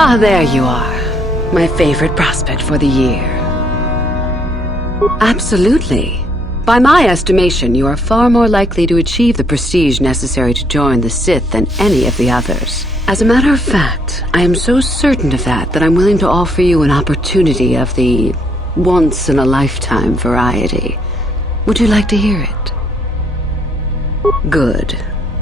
Ah, there you are. My favorite prospect for the year. Absolutely. By my estimation, you are far more likely to achieve the prestige necessary to join the Sith than any of the others. As a matter of fact, I am so certain of that I'm willing to offer you an opportunity of the once-in-a-lifetime variety. Would you like to hear it? Good.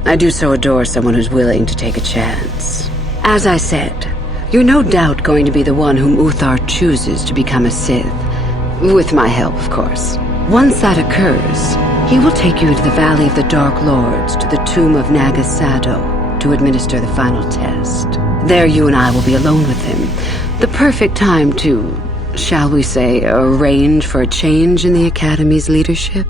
I do so adore someone who's willing to take a chance. As I said, you're no doubt going to be the one whom Uthar chooses to become a Sith. With my help, of course. Once that occurs, he will take you to the Valley of the Dark Lords, to the tomb of Nagasado, to administer the final test. There you and I will be alone with him. The perfect time to, shall we say, arrange for a change in the Academy's leadership.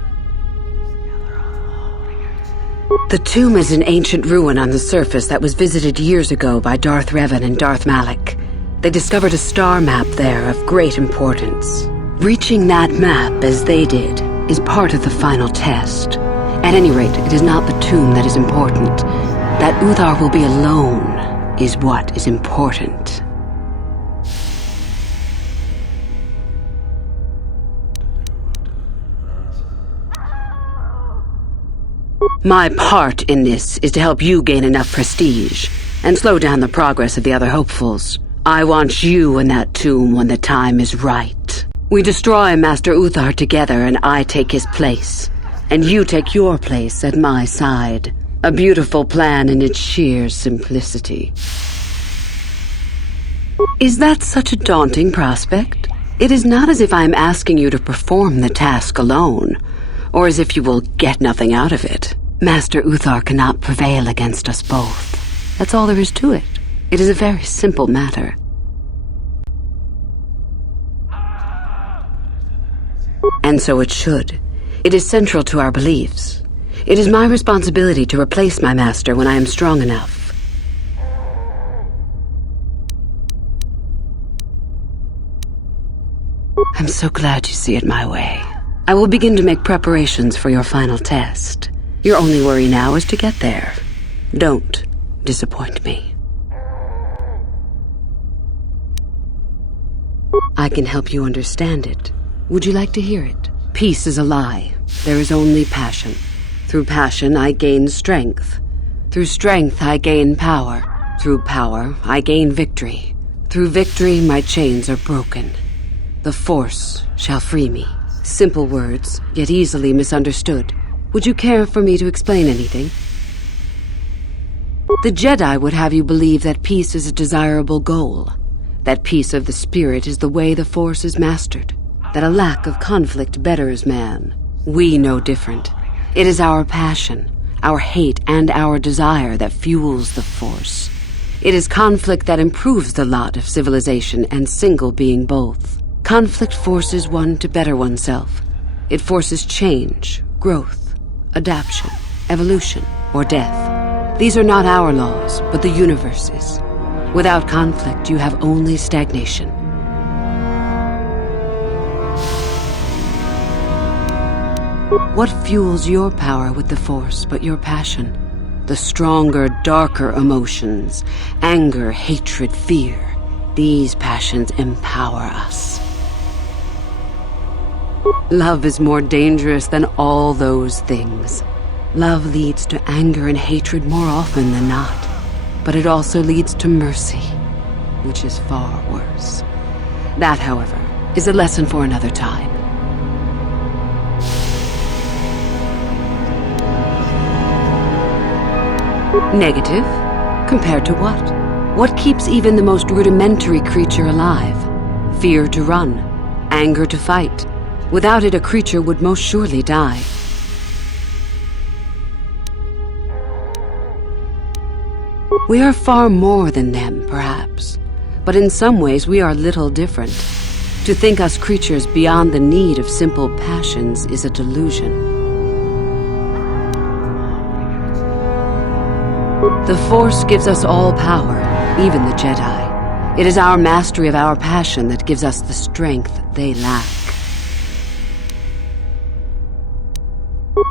The tomb is an ancient ruin on the surface that was visited years ago by Darth Revan and Darth Malak. They discovered a star map there of great importance. Reaching that map, as they did, is part of the final test. At any rate, it is not the tomb that is important. That Uthar will be alone is what is important. My part in this is to help you gain enough prestige and slow down the progress of the other hopefuls. I want you in that tomb when the time is right. We destroy Master Uthar together and I take his place. And you take your place at my side. A beautiful plan in its sheer simplicity. Is that such a daunting prospect? It is not as if I am asking you to perform the task alone, or as if you will get nothing out of it. Master Uthar cannot prevail against us both. That's all there is to it. It is a very simple matter. And so it should. It is central to our beliefs. It is my responsibility to replace my master when I am strong enough. I'm so glad you see it my way. I will begin to make preparations for your final test. Your only worry now is to get there. Don't disappoint me. I can help you understand it. Would you like to hear it? Peace is a lie. There is only passion. Through passion, I gain strength. Through strength, I gain power. Through power, I gain victory. Through victory, my chains are broken. The Force shall free me. Simple words, yet easily misunderstood. Would you care for me to explain anything? The Jedi would have you believe that peace is a desirable goal. That peace of the spirit is the way the Force is mastered. That a lack of conflict betters man. We know different. It is our passion, our hate, and our desire that fuels the Force. It is conflict that improves the lot of civilization and single being both. Conflict forces one to better oneself. It forces change, growth, adaptation, evolution, or death. These are not our laws, but the universe's. Without conflict, you have only stagnation. What fuels your power with the Force but your passion? The stronger, darker emotions. Anger, hatred, fear. These passions empower us. Love is more dangerous than all those things. Love leads to anger and hatred more often than not. But it also leads to mercy, which is far worse. That, however, is a lesson for another time. Negative? Compared to what? What keeps even the most rudimentary creature alive? Fear to run, anger to fight. Without it, a creature would most surely die. We are far more than them, perhaps. But in some ways, we are little different. To think us creatures beyond the need of simple passions is a delusion. The Force gives us all power, even the Jedi. It is our mastery of our passion that gives us the strength they lack.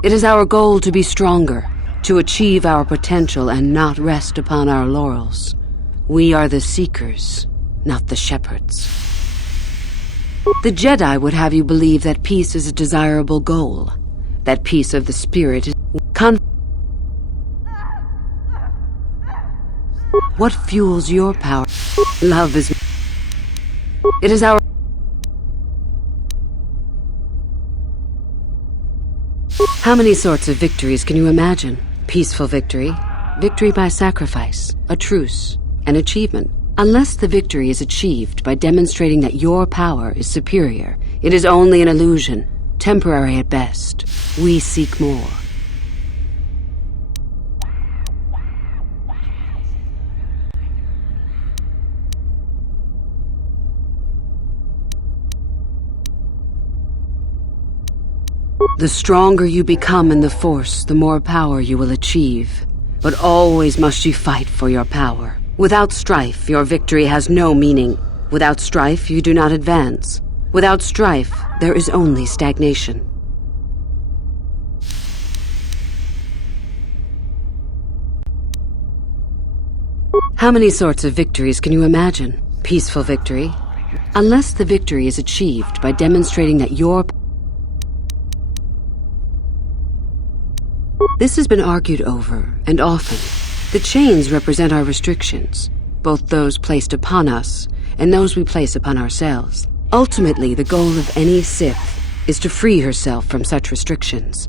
It is our goal to be stronger, to achieve our potential and not rest upon our laurels. We are the seekers, not the shepherds. The Jedi would have you believe that peace is a desirable goal, that peace of the spirit is What fuels your power? Love is... It is our... How many sorts of victories can you imagine? Peaceful victory, victory by sacrifice, a truce, an achievement. Unless the victory is achieved by demonstrating that your power is superior, it is only an illusion, temporary at best. We seek more. The stronger you become in the Force, the more power you will achieve. But always must you fight for your power. Without strife, your victory has no meaning. Without strife, you do not advance. Without strife, there is only stagnation. How many sorts of victories can you imagine? Peaceful victory. Unless the victory is achieved by demonstrating that your... This has been argued over, and often. The chains represent our restrictions, both those placed upon us and those we place upon ourselves. Ultimately, the goal of any Sith is to free herself from such restrictions.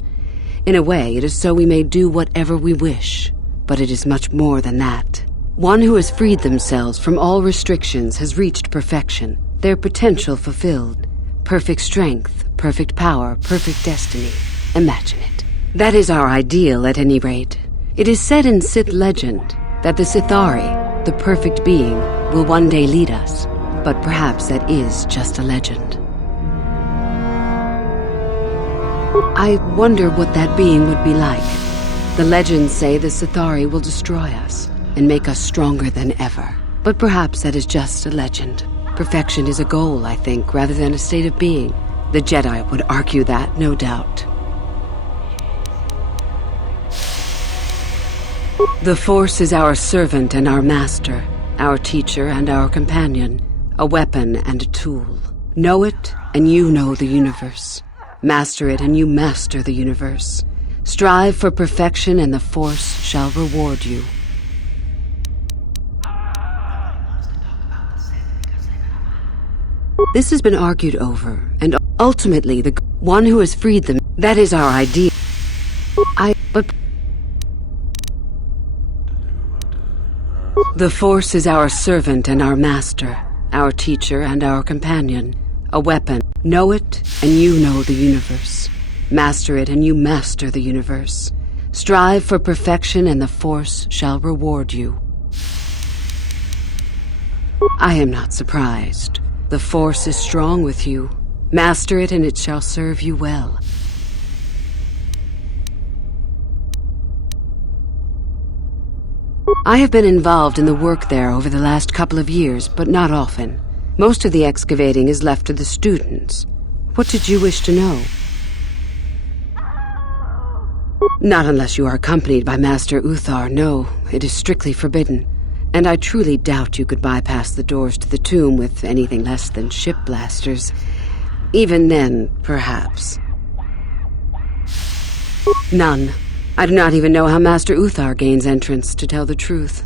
In a way, it is so we may do whatever we wish, but it is much more than that. One who has freed themselves from all restrictions has reached perfection, their potential fulfilled. Perfect strength, perfect power, perfect destiny. Imagine it. That is our ideal, at any rate. It is said in Sith legend that the Sithari, the perfect being, will one day lead us. But perhaps that is just a legend. I wonder what that being would be like. The legends say the Sithari will destroy us and make us stronger than ever. But perhaps that is just a legend. Perfection is a goal, I think, rather than a state of being. The Jedi would argue that, no doubt. The Force is our servant and our master, our teacher and our companion, a weapon and a tool. Know it, and you know the universe. Master it, and you master the universe. Strive for perfection, and the Force shall reward you. This has been argued over, and ultimately the one who has freed them, that is our ideal. The Force is our servant and our master, our teacher and our companion, a weapon. Know it, and you know the universe. Master it, and you master the universe. Strive for perfection, and the Force shall reward you. I am not surprised. The Force is strong with you. Master it, and it shall serve you well. I have been involved in the work there over the last couple of years, but not often. Most of the excavating is left to the students. What did you wish to know? Not unless you are accompanied by Master Uthar, no. It is strictly forbidden. And I truly doubt you could bypass the doors to the tomb with anything less than ship blasters. Even then, perhaps. None. I do not even know how Master Uthar gains entrance, to tell the truth,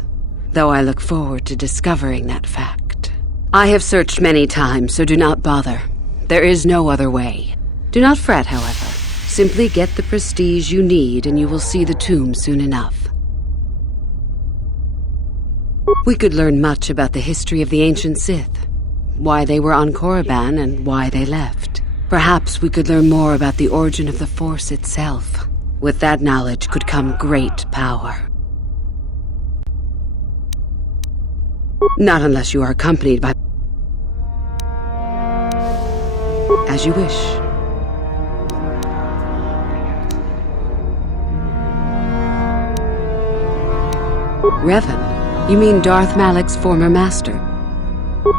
though I look forward to discovering that fact. I have searched many times, so do not bother. There is no other way. Do not fret, however. Simply get the prestige you need, and you will see the tomb soon enough. We could learn much about the history of the ancient Sith, why they were on Korriban and why they left. Perhaps we could learn more about the origin of the Force itself. With that knowledge could come great power. Not unless you are accompanied by... As you wish. Revan? You mean Darth Malak's former master?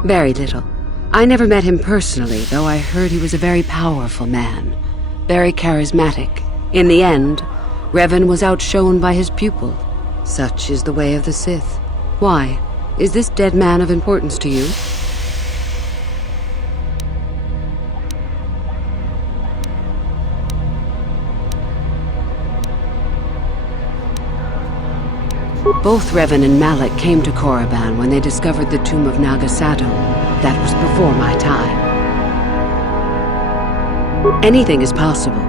Very little. I never met him personally, though I heard he was a very powerful man. Very charismatic. In the end, Revan was outshone by his pupil. Such is the way of the Sith. Why? Is this dead man of importance to you? Both Revan and Malak came to Korriban when they discovered the tomb of Nagasato. That was before my time. Anything is possible.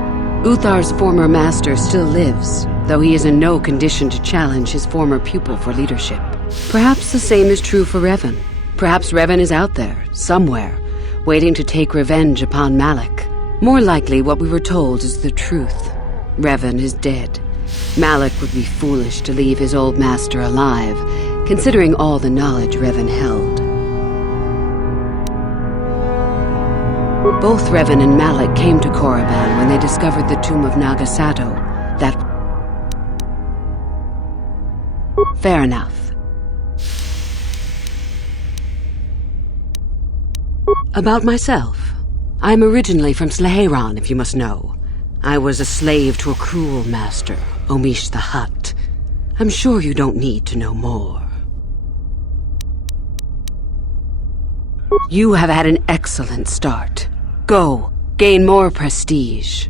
Uthar's former master still lives, though he is in no condition to challenge his former pupil for leadership. Perhaps the same is true for Revan. Perhaps Revan is out there, somewhere, waiting to take revenge upon Malak. More likely, what we were told is the truth. Revan is dead. Malak would be foolish to leave his old master alive, considering all the knowledge Revan held. Both Revan and Malak came to Korriban when they discovered the tomb of Nagasato. That... Fair enough. About myself. I'm originally from Sleheyron, if you must know. I was a slave to a cruel master, Omish the Hutt. I'm sure you don't need to know more. You have had an excellent start. Go, gain more prestige.